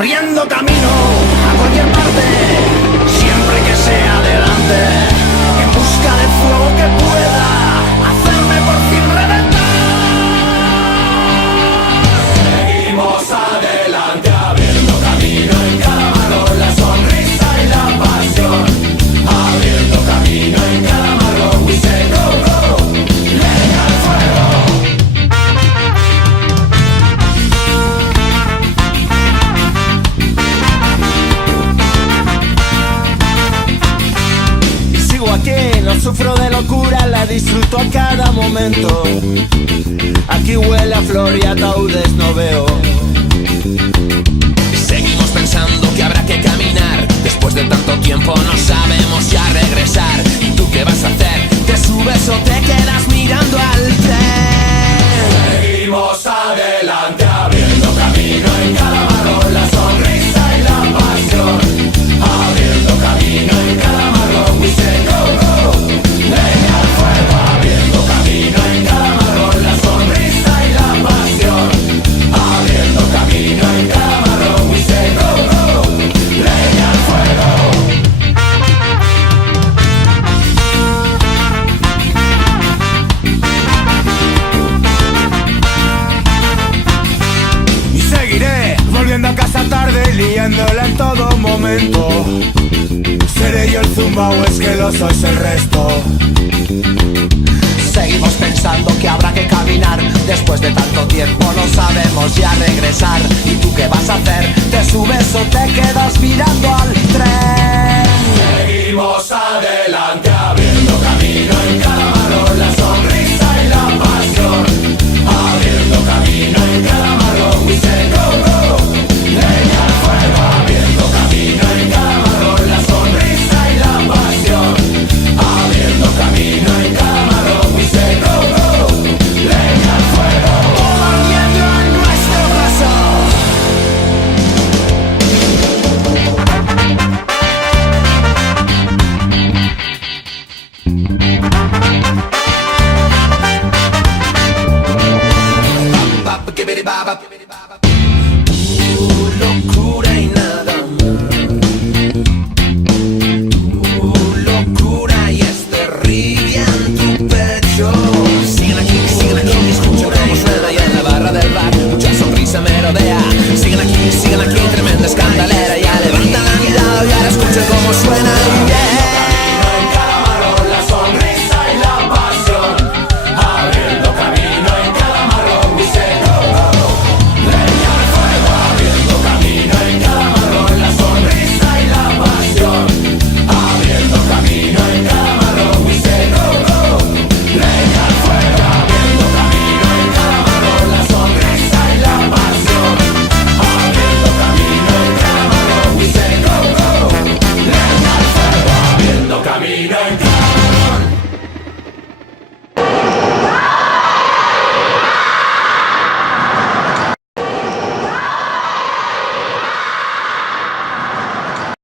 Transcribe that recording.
abriendo camino a cualquier parte, siempre que sea adelante, en busca de fuego que pueda hacerme por fin reventar. Seguimos adelante, abriendo camino en cada marrón, la sonrisa y la pasión, abriendo camino en cada marrón. We say go, go, leña al fuego. Aquí no sufro de locura, la disfruto a cada momento. Aquí huele a flor y ataúdes no veo. Seguimos pensando que habrá que caminar. Después de tanto tiempo no sabemos ya regresar. ¿Y tú qué vas a hacer? ¿Te subes o te quedas mirando al tren? Seguimos adelante, abriendo camino en cada marrón, la sonrisa y la pasión, abriendo camino en cada marrón. We say go, go, leña al fuego, abriendo camino en cada marrón, la sonrisa y la pasión, abriendo camino en cada marrón. We say go, go, leña al fuego. Y seguiré volviendo a casa tarde, liándola en todo momento. ¿Seré yo el zumba o es que lo sois el resto? Seguimos pensando que habrá que caminar. Después de tanto tiempo no sabemos ya regresar. ¿Y tú qué vas a hacer? ¿Te subes o te quedas mirando al tren? Seguimos adelante, abriendo camino en cada marrón, la sonrisa y la pasión, abriendo camino en cada marrón. We say go, go, leña al fuego, abriendo camino en cada marrón, la sonrisa y la pasión, abriendo camino en cada marrón. We say go, go, leña al fuego. Todo ardiendo a nuestro paso. Locura y nada más. Locura y es terrible en tu pecho. Siguen aquí, escucha cómo suena y en la barra del bar mucha sonrisa me rodea.